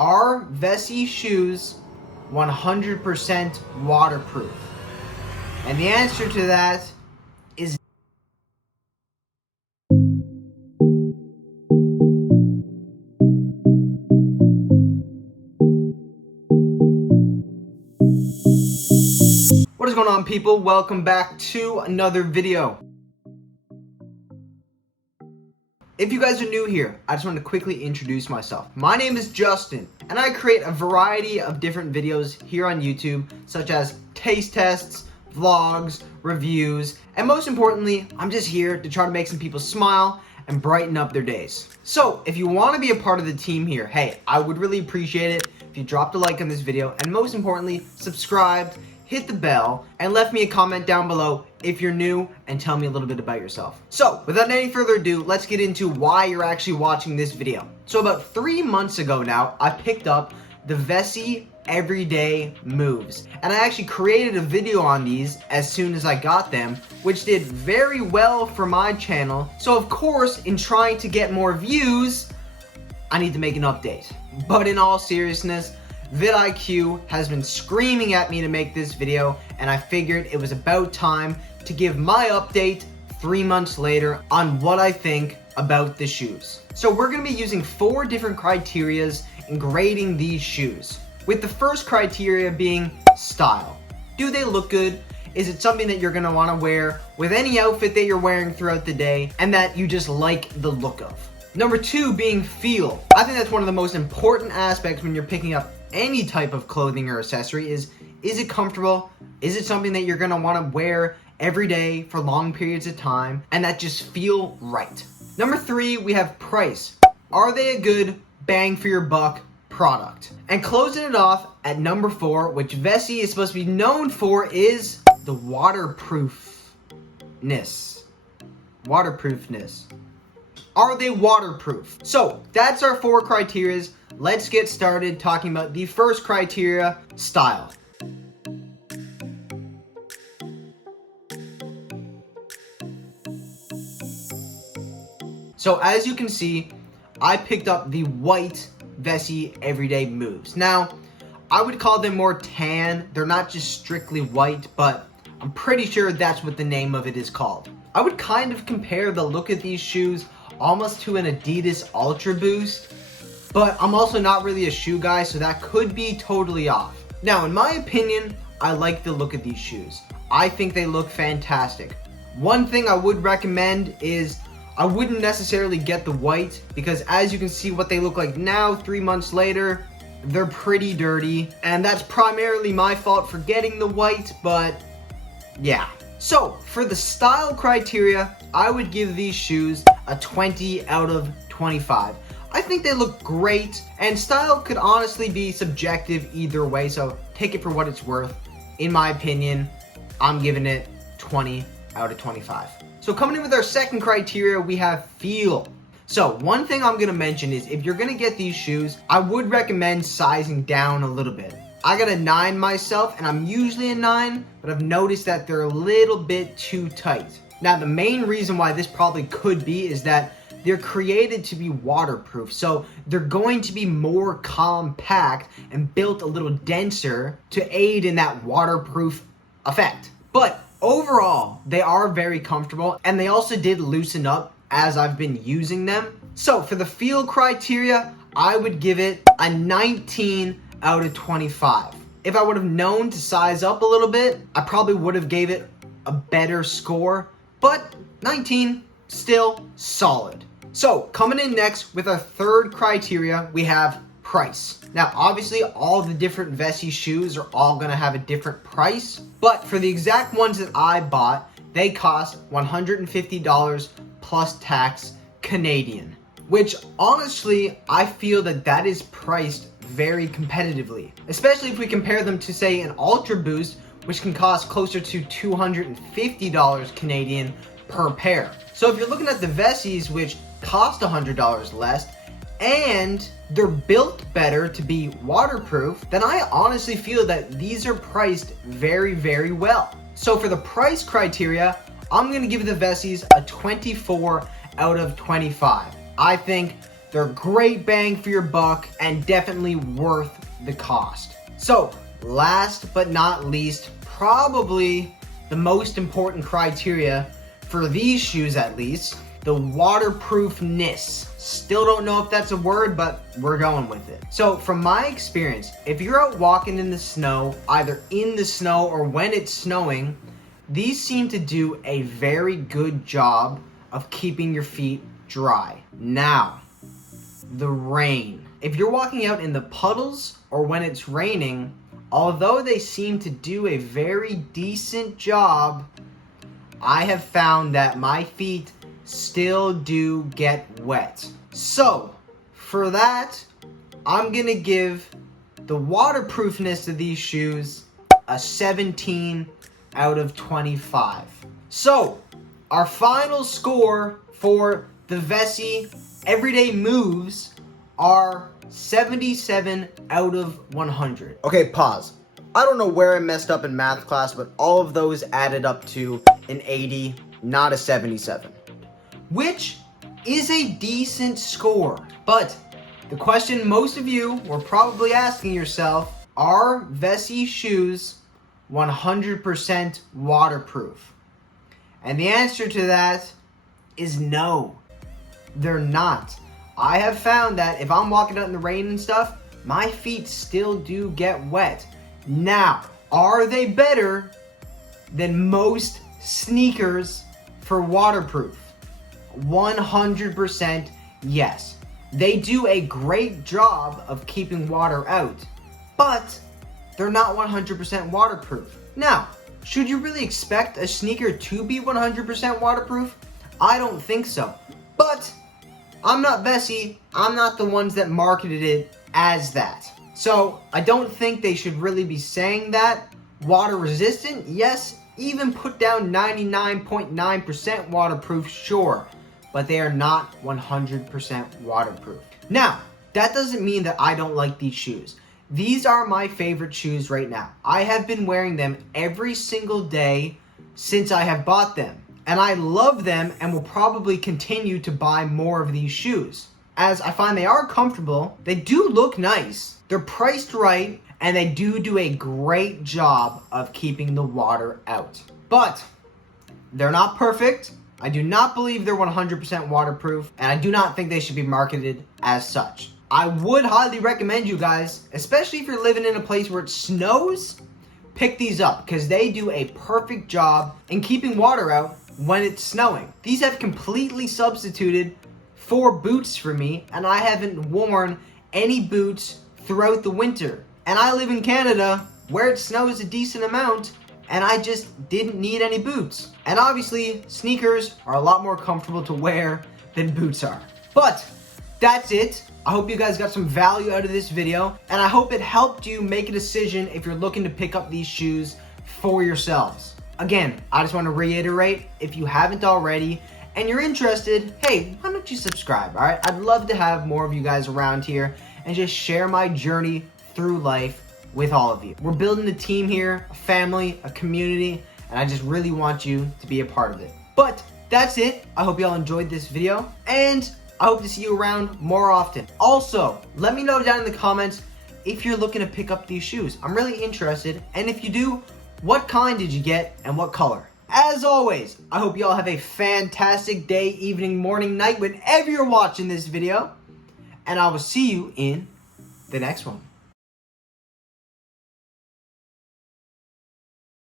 Are Vessi shoes 100% waterproof? And the answer to that is what is going on, people? Welcome back to another video. If you guys are new here, I just want to quickly introduce myself. My name is Justin, and I create a variety of different videos here on YouTube, such as taste tests, vlogs, reviews, and most importantly, I'm just here to try to make some people smile and brighten up their days. So, if you want to be a part of the team here, hey, I would really appreciate it if you dropped a like on this video, and most importantly, subscribed, hit the bell, and left me a comment down below if you're new and tell me a little bit about yourself. So, without any further ado, let's get into why you're actually watching this video. So about 3 months ago now, I picked up the Vessi Everyday Moves, and I actually created a video on these as soon as I got them, which did very well for my channel. So of course, in trying to get more views, I need to make an update. But in all seriousness, vidIQ has been screaming at me to make this video, and I figured it was about time to give my update 3 months later on what I think about the shoes. So we're going to be using 4 different criterias in grading these shoes, with the first criteria being style. Do they look good? Is it something that you're going to want to wear with any outfit that you're wearing throughout the day and that you just like the look of? Number 2 being feel. I think that's one of the most important aspects when you're picking up any type of clothing or accessory. Is it comfortable? Is it something that you're going to want to wear every day for long periods of time and that just feel right? Number 3, we have price. Are they a good bang for your buck product? And closing it off at number 4, which Vessi is supposed to be known for, is the waterproofness. Are they waterproof? So that's our 4 criterias. Let's get started talking about the first criteria, style. So as you can see, I picked up the white Vessi Everyday Moves. Now, I would call them more tan. They're not just strictly white, but I'm pretty sure that's what the name of it is called. I would kind of compare the look of these shoes almost to an Adidas Ultra Boost, but I'm also not really a shoe guy, so that could be totally off. Now, in my opinion, I like the look of these shoes. I think they look fantastic. One thing I would recommend is I wouldn't necessarily get the white, because as you can see what they look like now, 3 months later, they're pretty dirty, and that's primarily my fault for getting the white, but yeah. So, for the style criteria, I would give these shoes a 20 out of 25. I think they look great, and style could honestly be subjective either way, so take it for what it's worth. In my opinion, I'm giving it 20 out of 25. So coming in with our second criteria, we have feel. So one thing I'm going to mention is if you're going to get these shoes, I would recommend sizing down a little bit. I got a 9 myself, and I'm usually a 9, but I've noticed that they're a little bit too tight. Now, the main reason why this probably could be is that they're created to be waterproof, so they're going to be more compact and built a little denser to aid in that waterproof effect. But overall, they are very comfortable, and they also did loosen up as I've been using them. So for the feel criteria, I would give it a 19 out of 25. If I would have known to size up a little bit, I probably would have gave it a better score, but 19, still solid. So coming in next with our third criteria, we have price. Now obviously all the different Vessi shoes are all gonna have a different price, but for the exact ones that I bought, they cost $150 plus tax Canadian, which honestly I feel that is priced very competitively, especially if we compare them to, say, an Ultra Boost, which can cost closer to $250 Canadian per pair. So if you're looking at the Vessis, which cost $100 less, and they're built better to be waterproof, then I honestly feel that these are priced very, very well. So for the price criteria, I'm going to give the Vessis a 24 out of 25. I think They're great bang for your buck and definitely worth the cost. So, last but not least, probably the most important criteria for these shoes at least, the waterproofness. Still don't know if that's a word, but we're going with it. So from my experience, if you're out walking in the snow, either in the snow or when it's snowing, these seem to do a very good job of keeping your feet dry. Now, the rain. If you're walking out in the puddles or when it's raining, although they seem to do a very decent job, I have found that my feet still do get wet. So, for that, I'm gonna give the waterproofness of these shoes a 17 out of 25. So, our final score for the Vessi Everyday Moves are 77 out of 100. Okay, pause. I don't know where I messed up in math class, but all of those added up to an 80, not a 77. Which is a decent score. But the question most of you were probably asking yourself, are Vessi shoes 100% waterproof? And the answer to that is no, they're not. I have found that if I'm walking out in the rain and stuff, my feet still do get wet. Now, are they better than most sneakers for waterproof? 100% yes. They do a great job of keeping water out, but they're not 100% waterproof. Now, should you really expect a sneaker to be 100% waterproof? I don't think so. But I'm not Vessi. I'm not the ones that marketed it as that. So I don't think they should really be saying that. Water resistant, yes. Even put down 99.9% waterproof, sure. But they are not 100% waterproof. Now, that doesn't mean that I don't like these shoes. These are my favorite shoes right now. I have been wearing them every single day since I have bought them. And I love them and will probably continue to buy more of these shoes, as I find they are comfortable, they do look nice, they're priced right, and they do a great job of keeping the water out. But they're not perfect. I do not believe they're 100% waterproof, and I do not think they should be marketed as such. I would highly recommend you guys, especially if you're living in a place where it snows, pick these up because they do a perfect job in keeping water out when it's snowing. These have completely substituted for boots for me, and I haven't worn any boots throughout the winter. And I live in Canada where it snows a decent amount, and I just didn't need any boots. And obviously, sneakers are a lot more comfortable to wear than boots are. But that's it. I hope you guys got some value out of this video, and I hope it helped you make a decision if you're looking to pick up these shoes for yourselves. Again, I just want to reiterate, if you haven't already and you're interested, hey, why don't you subscribe, all right? I'd love to have more of you guys around here and just share my journey through life with all of you. We're building a team here, a family, a community, and I just really want you to be a part of it. But that's it. I hope y'all enjoyed this video, and I hope to see you around more often. Also, let me know down in the comments if you're looking to pick up these shoes. I'm really interested, and if you do, what kind did you get and what color? As always, I hope y'all have a fantastic day, evening, morning, night, whenever you're watching this video, and I will see you in the next one.